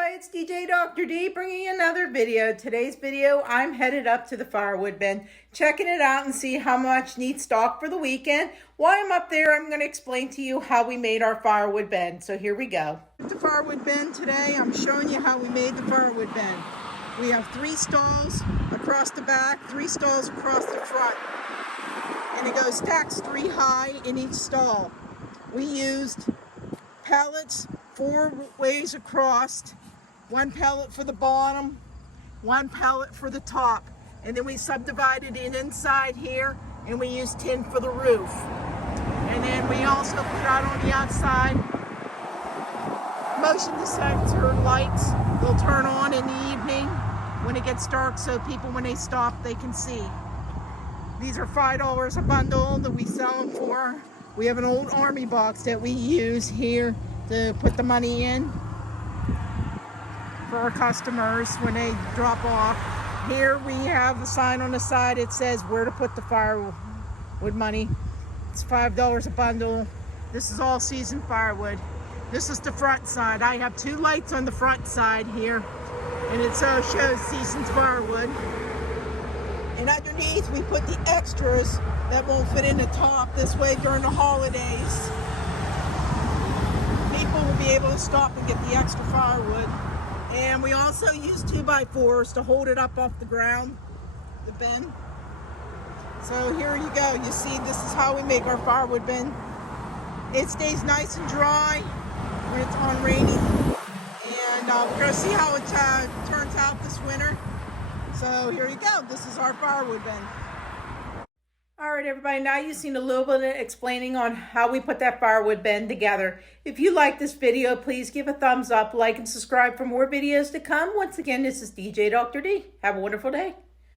everybody, it's DJ Dr. D bringing you another video. Today's video, I'm headed up to the firewood bin, checking it out and see how much needs stock for the weekend. While I'm up there, I'm going to explain to you how we made our firewood bin. So here we go. At the firewood bin today, I'm showing you how we made the firewood bin. We have 3 stalls across the back, 3 stalls across the front. And it goes stacks 3 high in each stall. We used pallets 4 ways across, 1 pallet for the bottom, 1 pallet for the top, and then we subdivided it inside here and we used tin for the roof. And then we also put out on the outside motion detector lights. They'll turn on in the evening when it gets dark so people, when they stop, they can see. These are $5 a bundle that we sell them for. We have an old army box that we use here to put the money in for our customers when they drop off. Here we have the sign on the side. It says where to put the firewood money. It's $5 a bundle. This is all season firewood. This is the front side. I have 2 lights on the front side here, and it shows season's firewood. And underneath we put the extras that won't fit in the top. This way during the holidays, people will be able to stop and get the extra firewood. And we also use 2x4s to hold it up off the ground, the bin. So here you go. You see, this is how we make our firewood bin. It stays nice and dry when it's on rainy. And we're going to see how it turns out this winter. So here you go. This is our firewood bin. All right, everybody, now you've seen a little bit of explaining on how we put that firewood bin together. If you like this video, please give a thumbs up, like, and subscribe for more videos to come. Once again, this is DJ Dr. D. Have a wonderful day.